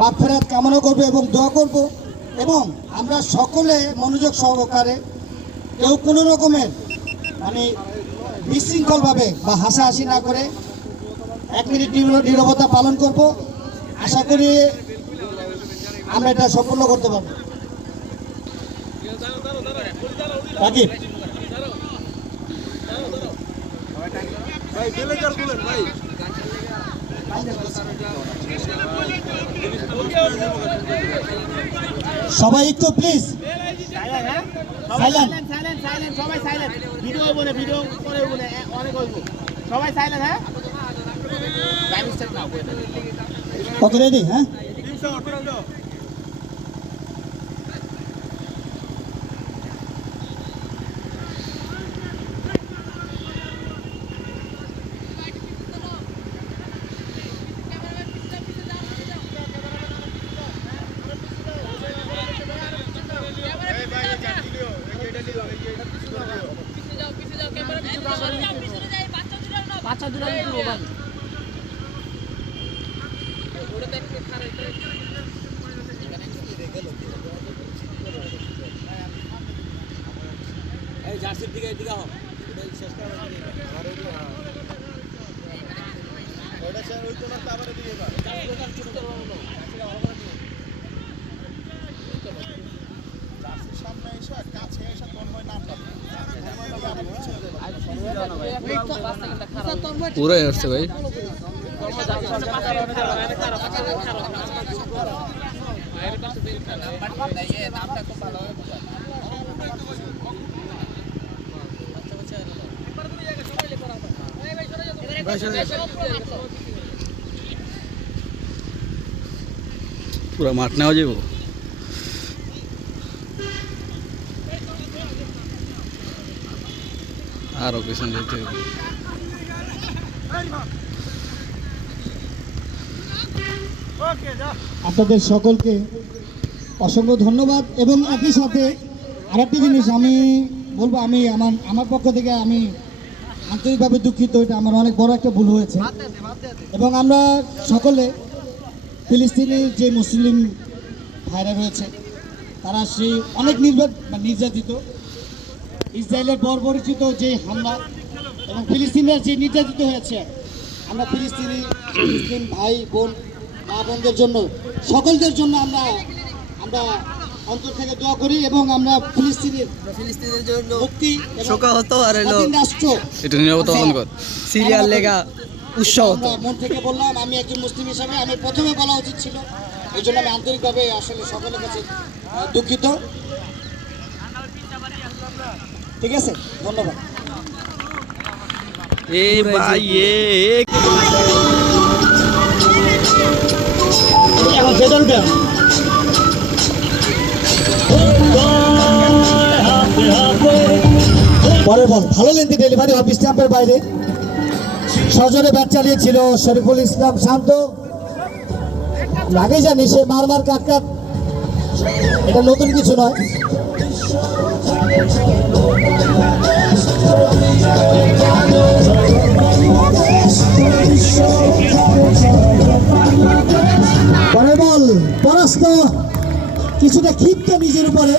মাগফিরাত কামনা করব এবং দোয়া করব এবং আমরা সকলে মনোযোগ সহকারে কেউ কোনো রকমের মানে বিশৃঙ্খলভাবে বা হাসাহাসি না করে 1 মিনিট নীরবতা পালন করব। আশা করি আমরা এটা সম্পূর্ণ করতে পারব। রাকিব সবাই একটু প্লিজ সাইলেন্ট সবাই সাইলেন্ট ভিডিও বলে ভিডিও করে বলে অনেক হইব সবাই সাইলেন্ট হ্যাঁ time start now okay ready হ্যাঁ বাচ্চা দুটো একটু মোবাইল এই জার্সির দিকে এদিকে আহ এটা শেষ করা ওটা শেষ হইতো না তো আবার এদিকে এবার জার্সি সামনে এসে কাছে এসে তন্ময় নামটা পুরাই আসছে ভাই পুরা মাঠ নেওয়া যাবো আরো পেছনে যেতে হবে আপনাদের সকলকে অসংখ্য ধন্যবাদ এবং একই সাথে আরেকটি জিনিস আমি বলবো আমি আমার পক্ষ থেকে আমি আন্তরিকভাবে দুঃখিত এটা আমার অনেক বড় একটা ভুল হয়েছে এবং আমরা সকলে ফিলিস্তিনের যে মুসলিম ভাইরা রয়েছে তারা সেই অনেক নির্যাতিত ইসরায়েলের বর্বরিচিত যে হামলা এবং ফিলিস্তিনিরা যে নির্যাতিত হয়েছে আমরা ফিলিস্তিন ভাই বোন মা বোনদের জন্য সকলদের জন্য আমরা অন্তর থেকে দোয়া করি এবং আমরা ফিলিস্তিনের জন্য মুক্তি শোকাহত আর হলো রাষ্ট্র এটা নিরাপত্তা পালন কর সিরিয়াল লেগা উৎসাহ আমরা মন থেকে বললাম আমি একজন মুসলিম হিসাবে আমি প্রথমে বলা উচিত ছিল এই জন্য আমি আন্তরিকভাবে আসলে সকলের কাছে দুঃখিত ঠিক আছে ধন্যবাদ এই ভাই এখন ভেতর দেন পরের বল ভালো লেন্থে ডেলিভারি অফিস স্ট্যাম্পের বাইরে সজোরে ব্যাট চালিয়েছিল শরীফুল ইসলাম শান্ত লাগে জানি সে মার কাট এটা নতুন কিছু নয় পরের বল পরাস্ত কিছুটা ক্ষিপ্ত নিজের উপরে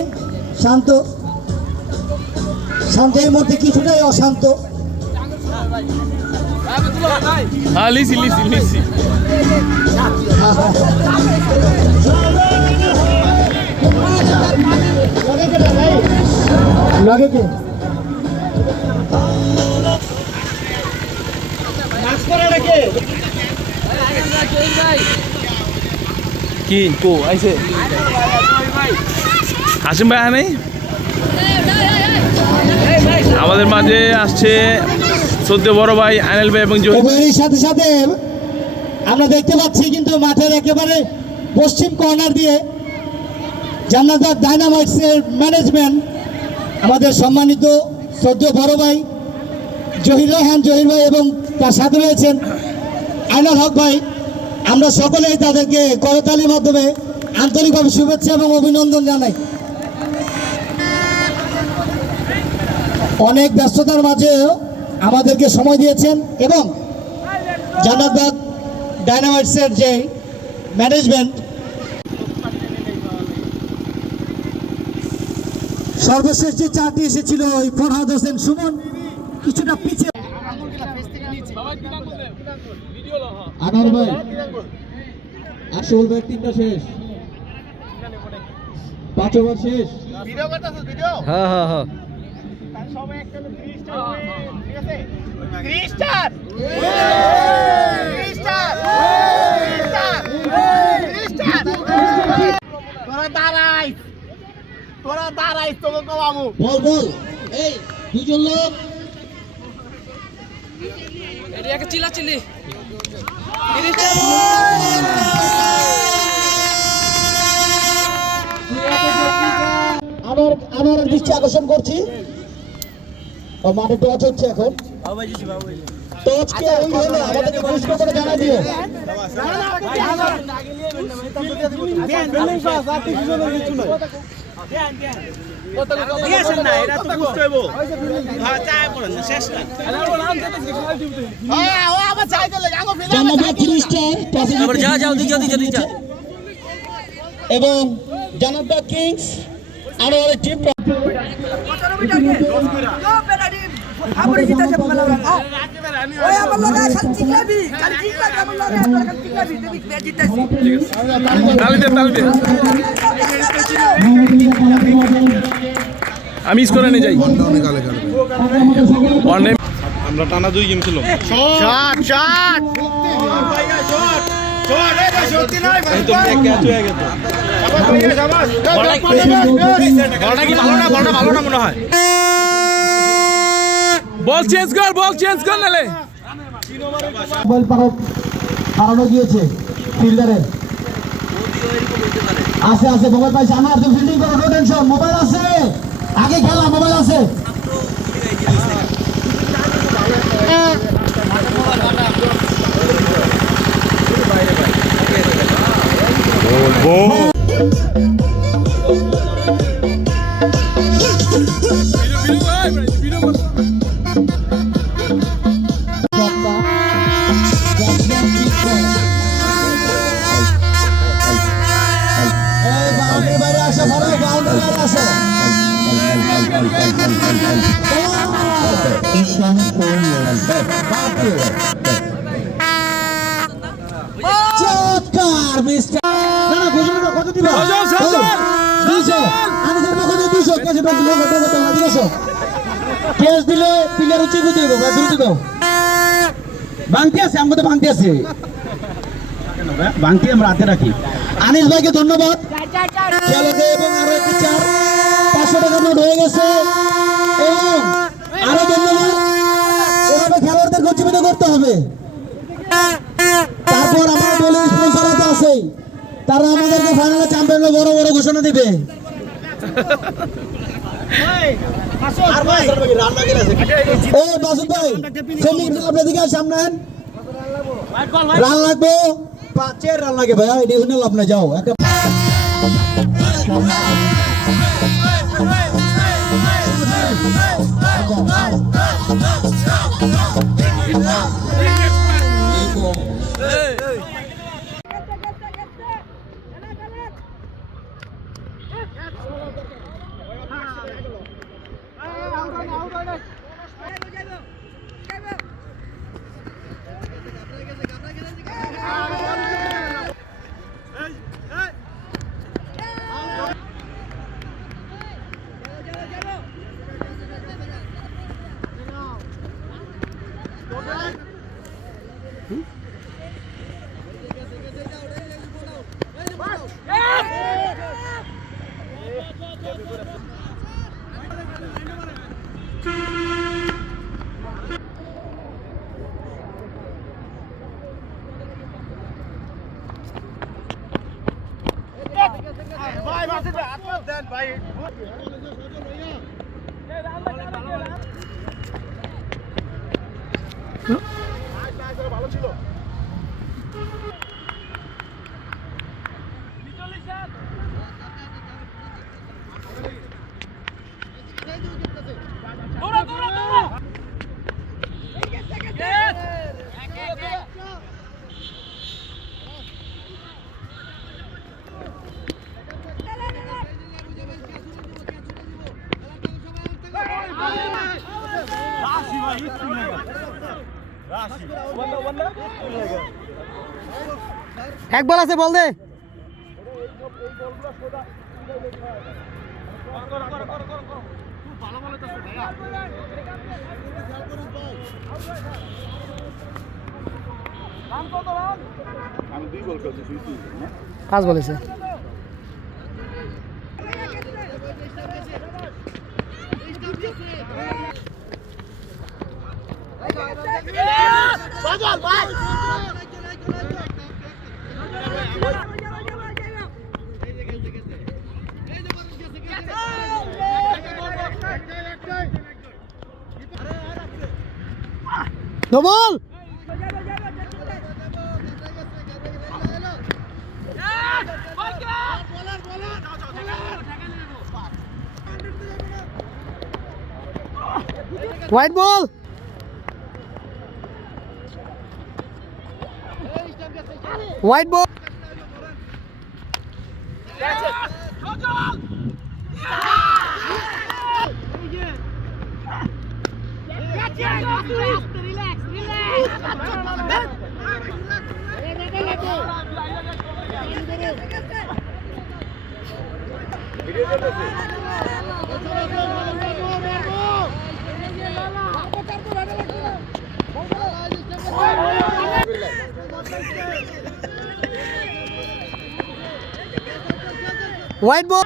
শান্তের মধ্যে কিছুটাই অশান্ত লাগে কে কি কো আইছে হাসিম ভাই আমি আমাদের মাঝে আসছে সদ্য বড় ভাই আনিল ভাই এবং এর সাথে সাথে আমরা দেখতে পাচ্ছি কিন্তু মাঠের একেবারে পশ্চিম কর্নার দিয়ে জান্নাত ডায়নামাইটসের ম্যানেজমেন্ট আমাদের সম্মানিত সদ্য বড় ভাই জহির ভাই এবং তার সাথে রয়েছেন আইনাল হক ভাই আমরা সকলেই তাদেরকে করতালির মাধ্যমে আন্তরিকভাবে শুভেচ্ছা এবং অভিনন্দন জানাই অনেক ব্যস্ততার মাঝে আমাদেরকে সময় দিয়েছেন এবং জান্নাত ডায়নামাইটসের যে ম্যানেজমেন্ট সর্বশেষ যে চারটি এসেছিল ওই ফরহাদ হোসেন সুমন কিছুটা পিছিয়ে। আনার ভাই 100 বল ব্যাট 3টা শেষ, 5 ওভার শেষ। ভিডিও করতেছিস ভিডিও? হ্যাঁ হ্যাঁ হ্যাঁ তার সবাই একটা 3 স্টার ঠিক আছে 3 স্টার 3 স্টার 3 স্টার তোরা দাঁড়াইস তোকে কমাবো বল বল এই দুজন লোক এটা চিল্লা চিল্লি আমার দৃষ্টি আকর্ষণ করছি ও মাঠে টচ হচ্ছে এখন। টচ কে ওই হলো আমাদেরকে পরিষ্কার করে জানাই দিও। জান্নাতুল্লাহ 3 স্টার টসে এবার যা যাও দিকে যা এবং জান্নাতুল্লাহ কিংস আনোয়ারের টিম আমি স্কোরে নিয়ে যাই। আমরা টানা 2 গেম ছিল। শট শট বলটা ভালো না মনে হয়। বল চেঞ্জ কর নালে। মোবাইল পারানো গিয়েছে ফিল্ডারের আছে মোবাইল পাইছে। আমার তুমি ফিল্ডিং করো, নো টেনশন, মোবাইল আছে, আগে খেলা, মোবাইল আছে। কেস দিলে প্লেয়ার উচিত হতে হবে, দ্রুত দাও। ভাঙতি আছে, আমার তো ভাঙতি আছে, ভাঙতি আমরা হাতে রাখি। আনিস ভাইকে ধন্যবাদ খেলাকে, এবং আরো একটি 500 টাকা নোট হয়ে গেছে, এবং আরো ধন্যবাদ। এভাবে খেলোয়াড়দের উজ্জীবিত করতে হবে। তারপর আমার দলের স্পন্সর তো আছেই, তারা আমাদেরকে ফাইনালে চ্যাম্পিয়নের বড় বড় ঘোষণা দিবে। ও বাসুদ ভাই, সেমি আপনার দিকে সামনে রান লাগবে, 5 রান লাগে ভাইয়া, এটা শুনে লাভ না, যাও একটা ভাই মাসুদ ভাই আত্মা দেন ভাই ভালো ছিল। এক বল আছে, বল দে। আমি 2 বল করছি, তুই 3 না? 5 বলেছে। No ball. White ball. White ball. White ball.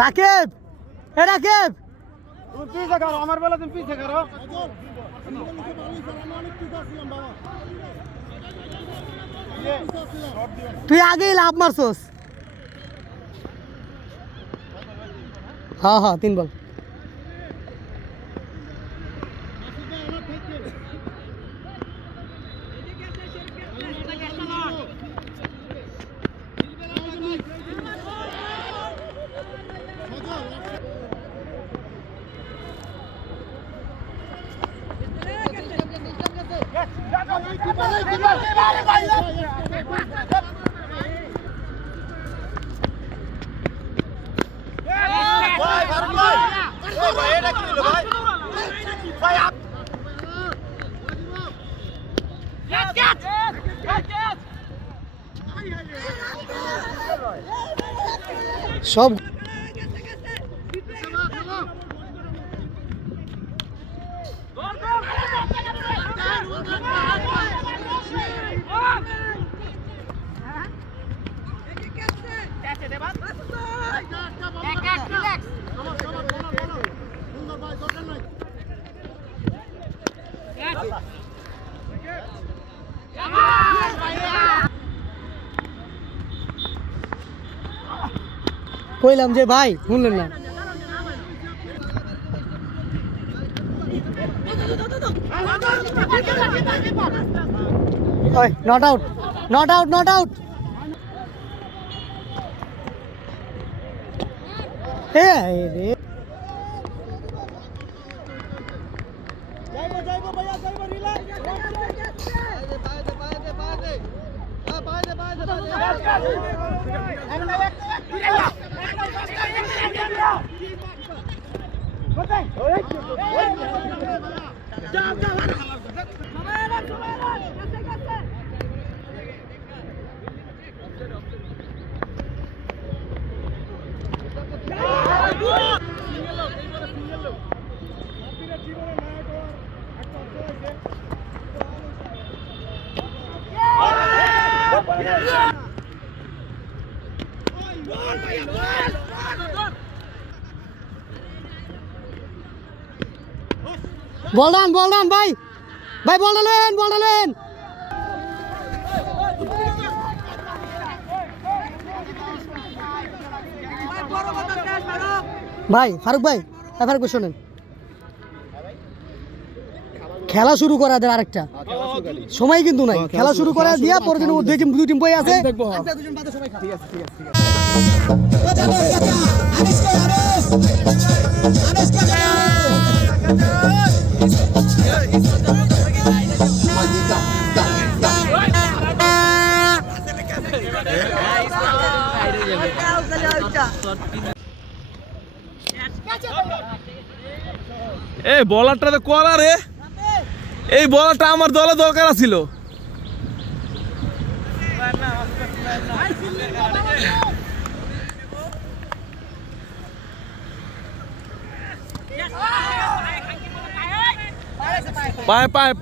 Rakib, এ রাকিব, তুমি পিছে করো, আমার বেলা তুমি পিছে করো। তুই আগেই লাভ মারছস। হ্যাঁ হ্যাঁ, 3 বল। সব কইলাম যে ভাই, শুনলেন না? Not out, not out, not out. রে বল ডান ভাই ভাই বল ডালেন ভাই ফারুক ভাই ফারুক ভাই শোনেন, খেলা শুরু করা দেয় আরেকটা সময় কিন্তু নাই, খেলা শুরু করা দিয়া পরে দিন দুই টিম বই আছে। এই বলারটা তো করা রে, এই বলারটা আমার দলে দরকার ছিল।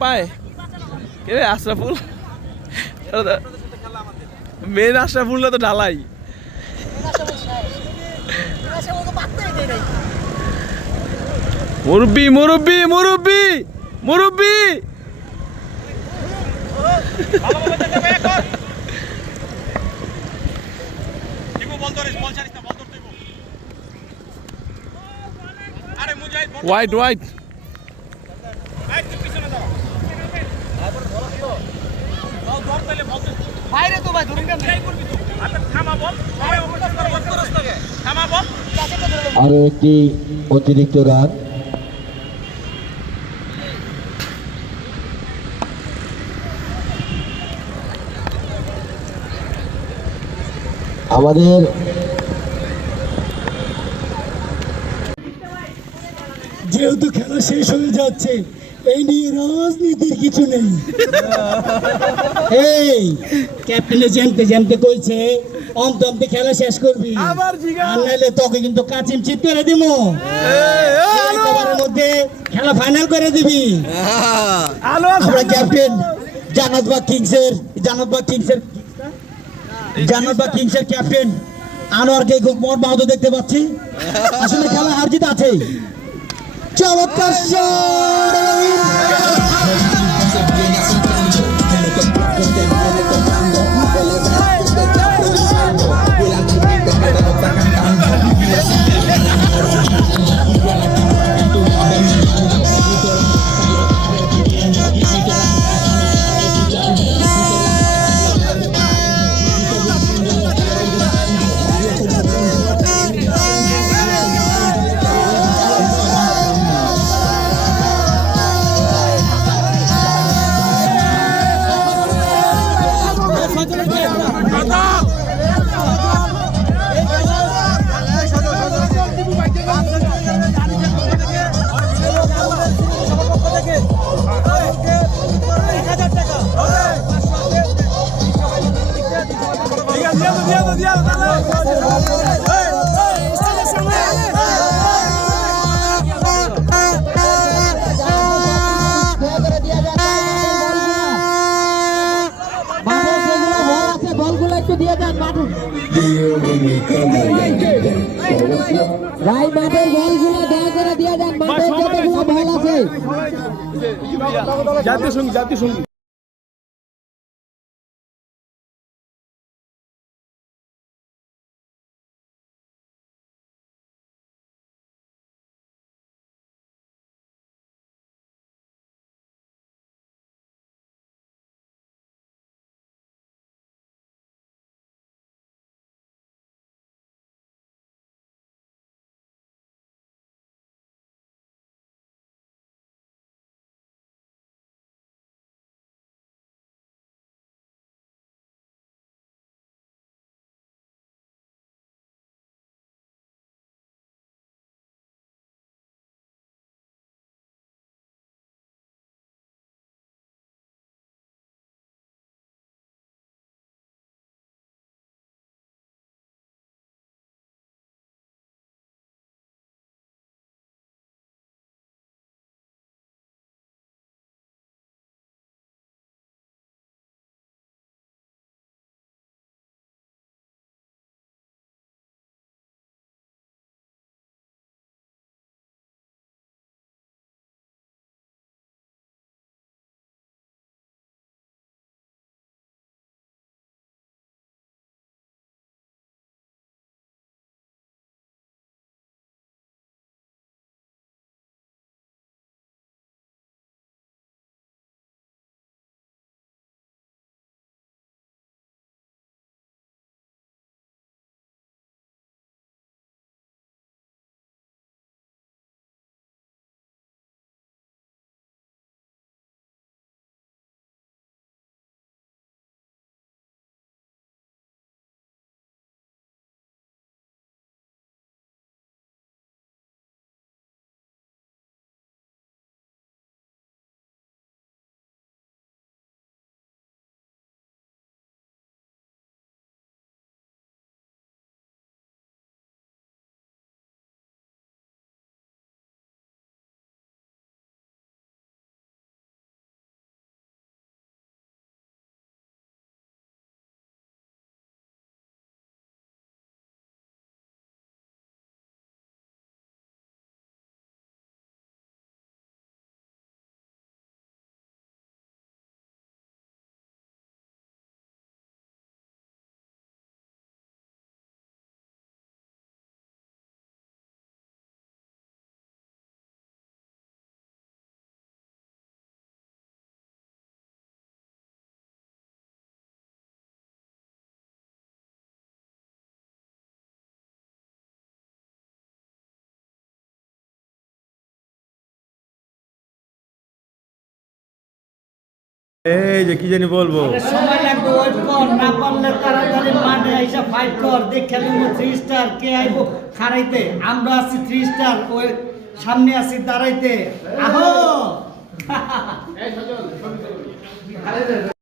পায় রে আশরাফুল, মেন আশরাফুলটা তো ঢালাই। মুরব্বি হোয়াইট আরো একটি অতিরিক্ত রান। আমাদের যেহেতু খেলা শেষ হয়ে যাচ্ছে, এই নিয়ে রাজনীতির কিছু নেই। এই ক্যাপ্টেনে জ্যামতে কইছে অন্তমতে খেলা শেষ করবি, আর নাইলে তোকে কিন্তু কাচিম চিত করে দিব। মধ্যে খেলা ফাইনাল করে দিবি। আমরা ক্যাপ্টেন জানাতবাগ কিংসের ক্যাপ্টেন আনোয়ারকে খুব মর্মাহত দেখতে পাচ্ছি। আসলে খেলা হার জিত আছে। চমৎকার ভাই মাঠের বলগুলো দয়া করে দিয়ে দেন, মাঠের যতগুলো বল আছে। জাতীয় সঙ্গীত এই যে কি জানি বলবো, সময় লাগবে, ওয়েট কর, না পারলে তাড়াতাড়ি মাঠে আইসা ফাইট কর, দেখে নেবো 3 স্টার কে আইবো খারাইতে। আমরা আছি 3 স্টার, ওই সামনে আছি দাঁড়াইতে। আহো